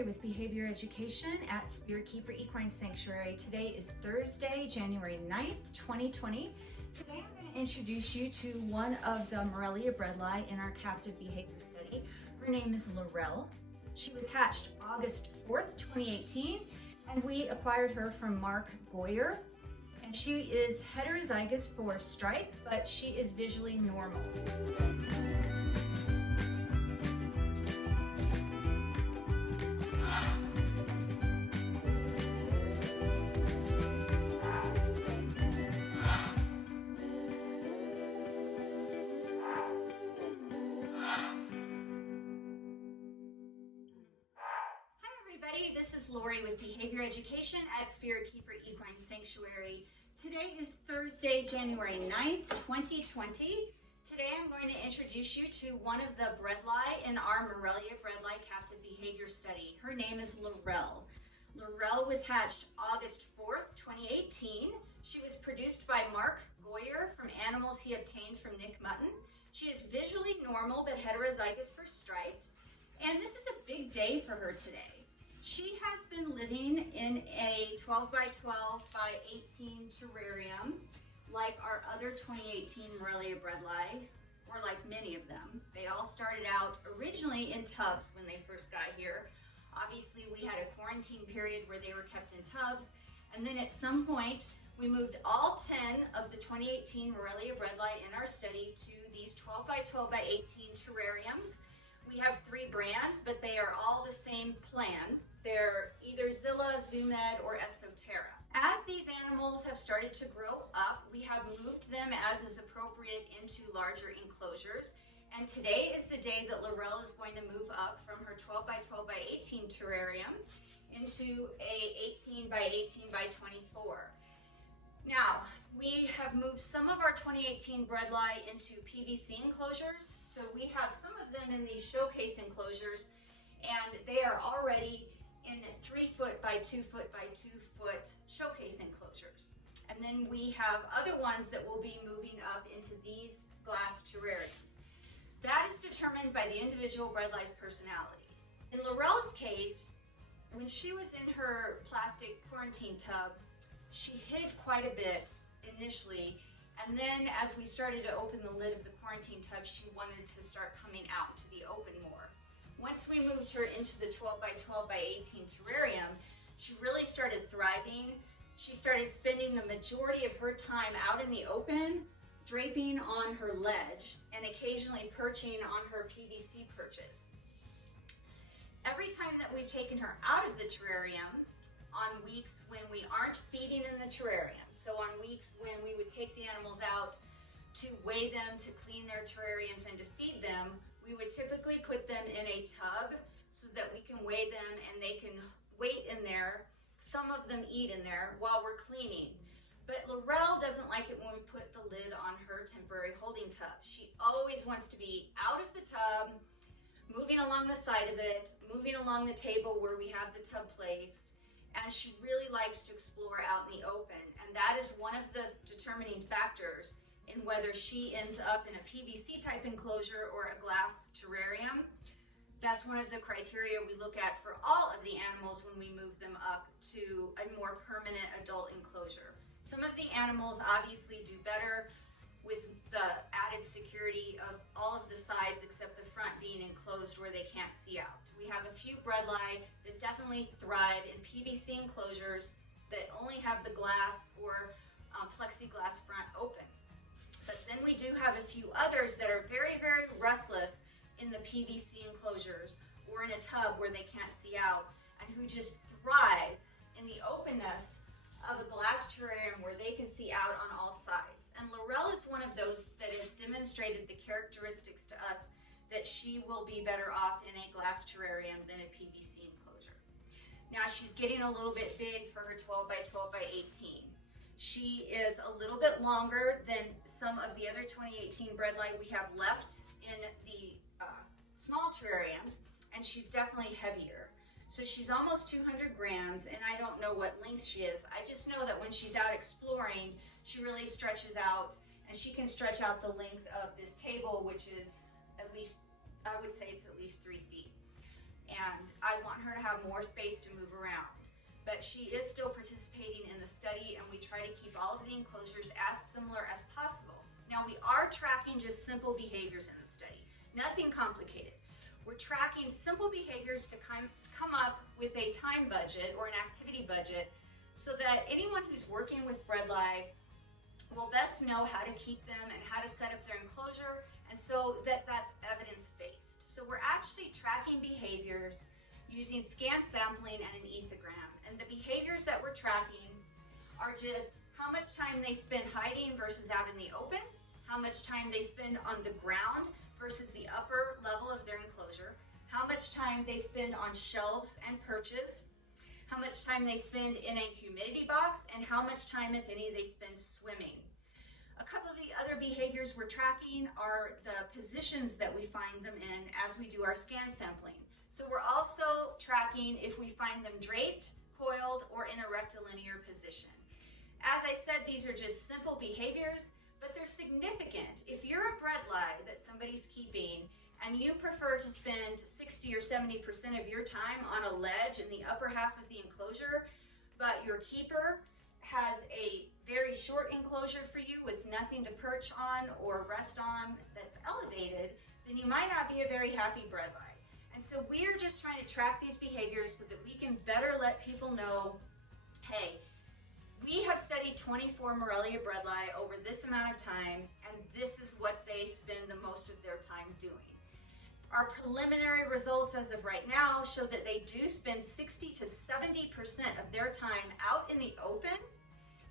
Lori with Behavior Education at Spirit Keeper Equine Sanctuary. Today is Thursday, January 9th, 2020. Today I'm going to introduce you to one of the Morelia bredli in our captive behavior study. Her name is Laurel. She was hatched August 4th, 2018, and we acquired her from Mark Goyer. And she is heterozygous for stripe, but she is visually normal. This is Lori with Behavior Education at Spirit Keeper Equine Sanctuary. Today is Thursday, January 9th, 2020. Today I'm going to introduce you to one of the bredli in our Morelia bredli captive behavior study. Her name is Laurel. Laurel was hatched August 4th, 2018. She was produced by Mark Goyer from animals he obtained from Nick Mutton. She is visually normal but heterozygous for striped. And this is a big day for her today. She has been living in a 12 by 12 by 18 terrarium, like our other 2018 Morelia bredli, or like many of them. They all started out originally in tubs when they first got here. Obviously, we had a quarantine period where they were kept in tubs, and then at some point, we moved all 10 of the 2018 Morelia bredli in our study to these 12 by 12 by 18 terrariums. We have 3 brands, but they are all the same plan. They're either Zilla, Zoomed, or Exoterra. As these animals have started to grow up, we have moved them as is appropriate into larger enclosures. And today is the day that Laurel is going to move up from her 12 by 12 by 18 terrarium into a 18 by 18 by 24. Now, we have moved some of our 2018 bredli into PVC enclosures. So we have some of them in these showcase enclosures, and they are already in 3 foot by 2 foot by 2 foot showcase enclosures. And then we have other ones that will be moving up into these glass terrariums. That is determined by the individual bredli's personality. In Laurel's case, when she was in her plastic quarantine tub, she hid quite a bit initially, and then as we started to open the lid of the quarantine tub, she wanted to start coming out to the open more. Once we moved her into the 12 by 12 by 18 terrarium, she really started thriving. She started spending the majority of her time out in the open, draping on her ledge, and occasionally perching on her PVC perches. Every time that we've taken her out of the terrarium, on weeks when we aren't feeding in the terrarium, so on weeks when we would take the animals out to weigh them, to clean their terrariums, and to feed them, we would typically put them in a tub so that we can weigh them and they can wait in there. Some of them eat in there while we're cleaning. But Laurel doesn't like it when we put the lid on her temporary holding tub. She always wants to be out of the tub, moving along the side of it, moving along the table where we have the tub placed, and she really likes to explore out in the open. And that is one of the determining factors in whether she ends up in a PVC type enclosure or a glass terrarium. That's one of the criteria we look at for all of the animals when we move them up to a more permanent adult enclosure. Some of the animals obviously do better with the added security of all of the sides except the front being enclosed where they can't see out. We have a few bredli that definitely thrive in PVC enclosures that only have the glass or plexiglass front open. But then we do have a few others that are very, very restless in the PVC enclosures or in a tub where they can't see out, and who just thrive in the openness of a glass terrarium where they can see out on all sides. And Laurel is one of those that has demonstrated the characteristics to us that she will be better off in a glass terrarium than a PVC enclosure. Now she's getting a little bit big for her 12 by 12 by 18. She is a little bit longer than some of the other 2018 bredli we have left in the small terrariums, and she's definitely heavier. So she's almost 200 grams, and I don't know what length she is. I just know that when she's out exploring, she really stretches out, and she can stretch out the length of this table, which is at least, I would say it's at least 3 feet. and I want her to have more space to move around. But she is still participating in the study, and we try to keep all of the enclosures as similar as possible. Now, we are tracking just simple behaviors in the study, nothing complicated. We're tracking simple behaviors to come up with a time budget or an activity budget so that anyone who's working with bredli will best know how to keep them and how to set up their enclosure, and so that's evidence-based. So we're actually tracking behaviors using scan sampling and an ethogram. And the behaviors that we're tracking are just how much time they spend hiding versus out in the open, how much time they spend on the ground versus the upper level of their enclosure, how much time they spend on shelves and perches, how much time they spend in a humidity box, and how much time, if any, they spend swimming. A couple of the other behaviors we're tracking are the positions that we find them in as we do our scan sampling. So we're also tracking if we find them draped, coiled, or in a rectilinear position. As I said, these are just simple behaviors, but they're significant. If you're a bredli that somebody's keeping and you prefer to spend 60 or 70% of your time on a ledge in the upper half of the enclosure, but your keeper has a very short enclosure for you with nothing to perch on or rest on that's elevated, then you might not be a very happy bredli. And so we're just trying to track these behaviors so that we can better let people know, hey, we have studied 24 Morelia bredli over this amount of time, and this is what they spend the most of their time doing. Our preliminary results as of right now show that they do spend 60 to 70% of their time out in the open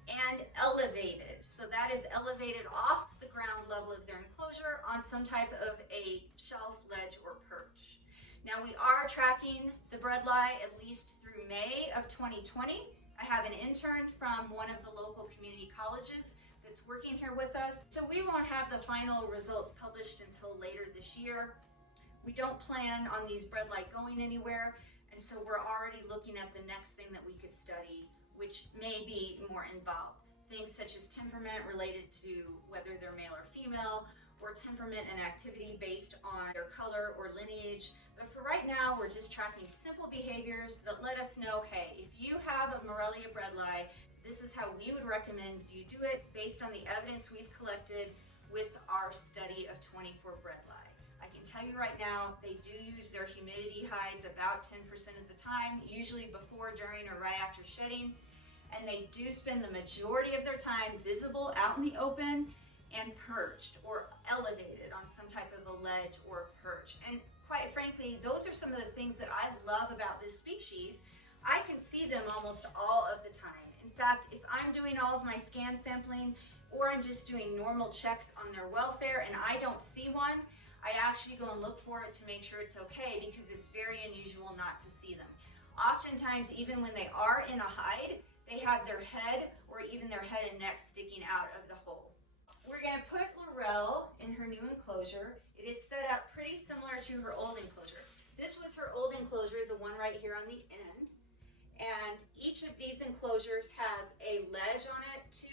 and elevated. So that is elevated off the ground level of their enclosure on some type of a shelf, ledge, or perch. Now, we are tracking the bredli at least through May of 2020. I have an intern from one of the local community colleges that's working here with us. So we won't have the final results published until later this year. We don't plan on these bredli going anywhere, and so we're already looking at the next thing that we could study, which may be more involved. Things such as temperament related to whether they're male or female, or temperament and activity based on their color or lineage. But for right now, we're just tracking simple behaviors that let us know, hey, if you have a Morelia bredli, this is how we would recommend you do it based on the evidence we've collected with our study of 24 bredli. I can tell you right now, they do use their humidity hides about 10% of the time, usually before, during, or right after shedding. And they do spend the majority of their time visible out in the open and perched or elevated on some type of a ledge or perch. And quite frankly, those are some of the things that I love about this species. I can see them almost all of the time. In fact, if I'm doing all of my scan sampling or I'm just doing normal checks on their welfare and I don't see one, I actually go and look for it to make sure it's okay, because it's very unusual not to see them. Oftentimes, even when they are in a hide, they have their head or even their head and neck sticking out of the hole. We're going to put Laurel in her new enclosure. It is set up pretty similar to her old enclosure. This was her old enclosure, the one right here on the end. And each of these enclosures has a ledge on it, 2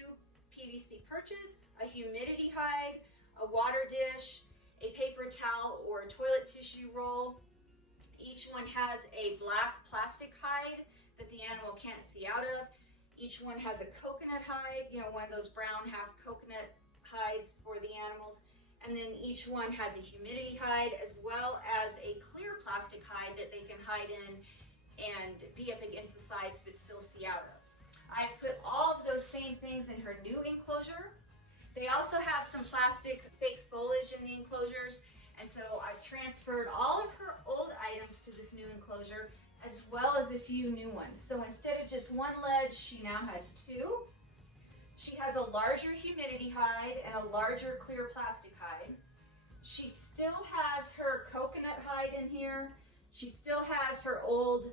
PVC perches, a humidity hide, a water dish, a paper towel or a toilet tissue roll. Each one has a black plastic hide that the animal can't see out of. Each one has a coconut hide, one of those brown half coconut hides for the animals. And then each one has a humidity hide as well as a clear plastic hide that they can hide in and be up against the sides but still see out of. I've put all of those same things in her new enclosure. They also have some plastic fake foliage in the enclosures, and so I've transferred all of her old items to this new enclosure, as well as a few new ones. So instead of just one ledge, she now has 2. She has a larger humidity hide and a larger clear plastic hide. She still has her coconut hide in here. She still has her old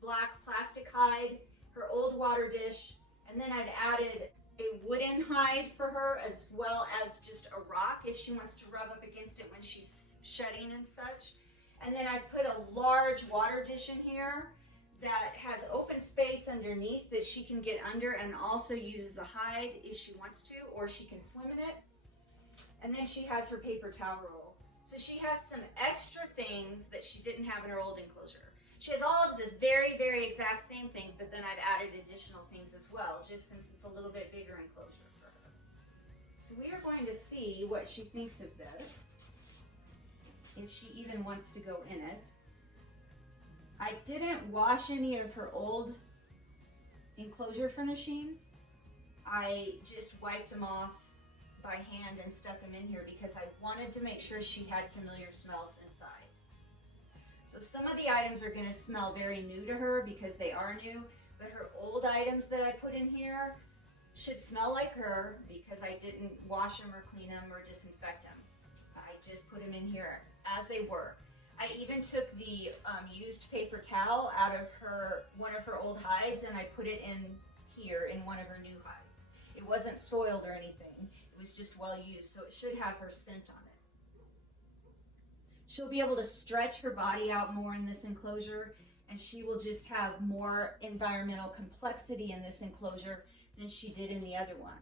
black plastic hide, her old water dish, and then I've added a wooden hide for her, as well as just a rock if she wants to rub up against it when she's shedding and such. And then I've put a large water dish in here that has open space underneath that she can get under and also uses a hide if she wants to, or she can swim in it. And then she has her paper towel roll So she has some extra things that she didn't have in her old enclosure. She has all of this very, very exact same things, but then I've added additional things as well, just since it's a little bit bigger enclosure for her. So we are going to see what she thinks of this, if she even wants to go in it. I didn't wash any of her old enclosure furnishings. I just wiped them off by hand and stuck them in here because I wanted to make sure she had familiar smells inside. So some of the items are going to smell very new to her because they are new, but her old items that I put in here should smell like her because I didn't wash them or clean them or disinfect them. I just put them in here as they were. I even took the used paper towel out of one of her old hides and I put it in here in one of her new hides. It wasn't soiled or anything. It was just well used, so it should have her scent on it. She'll be able to stretch her body out more in this enclosure, and she will just have more environmental complexity in this enclosure than she did in the other one.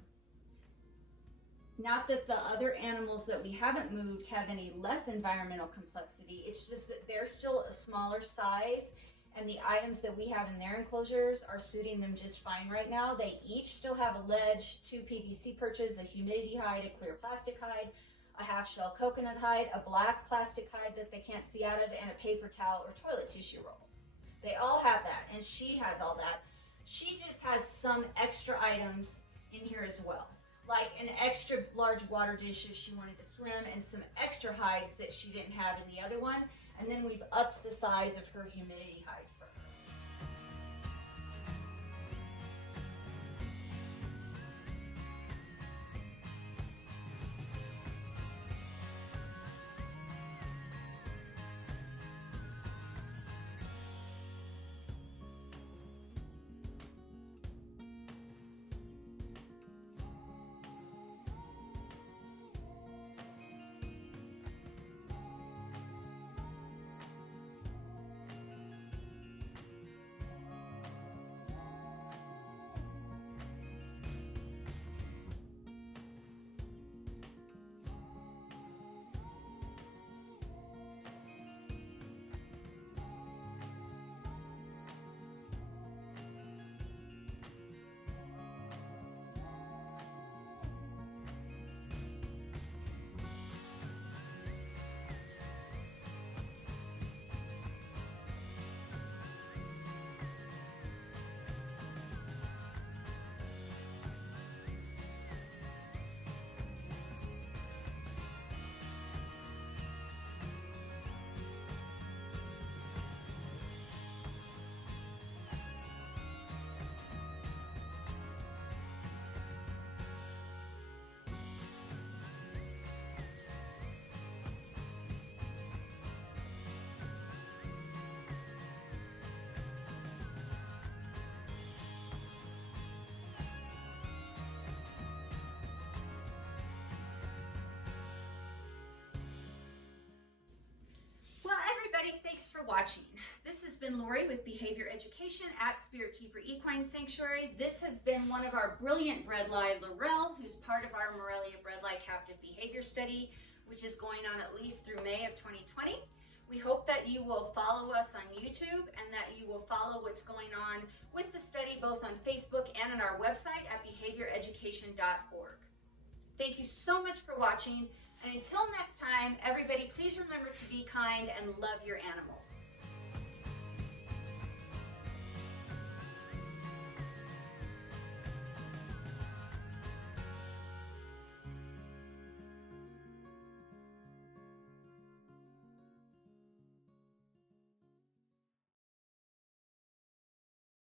Not that the other animals that we haven't moved have any less environmental complexity, it's just that they're still a smaller size, and the items that we have in their enclosures are suiting them just fine right now. They each still have a ledge, 2 PVC perches, a humidity hide, a clear plastic hide, a half-shell coconut hide, a black plastic hide that they can't see out of, and a paper towel or toilet tissue roll. They all have that, and she has all that. She just has some extra items in here as well, like an extra large water dish if she wanted to swim, and some extra hides that she didn't have in the other one, and then we've upped the size of her humidity hide for her. Thanks for watching. This has been Lori with Behavior Education at Spirit Keeper Equine Sanctuary. This has been one of our brilliant bredli, Laurel, who's part of our Morelia bredli captive behavior study, which is going on at least through May of 2020. We hope that you will follow us on YouTube and that you will follow what's going on with the study both on Facebook and on our website at behavioreducation.org. Thank you so much for watching. And until next time, everybody, please remember to be kind and love your animals.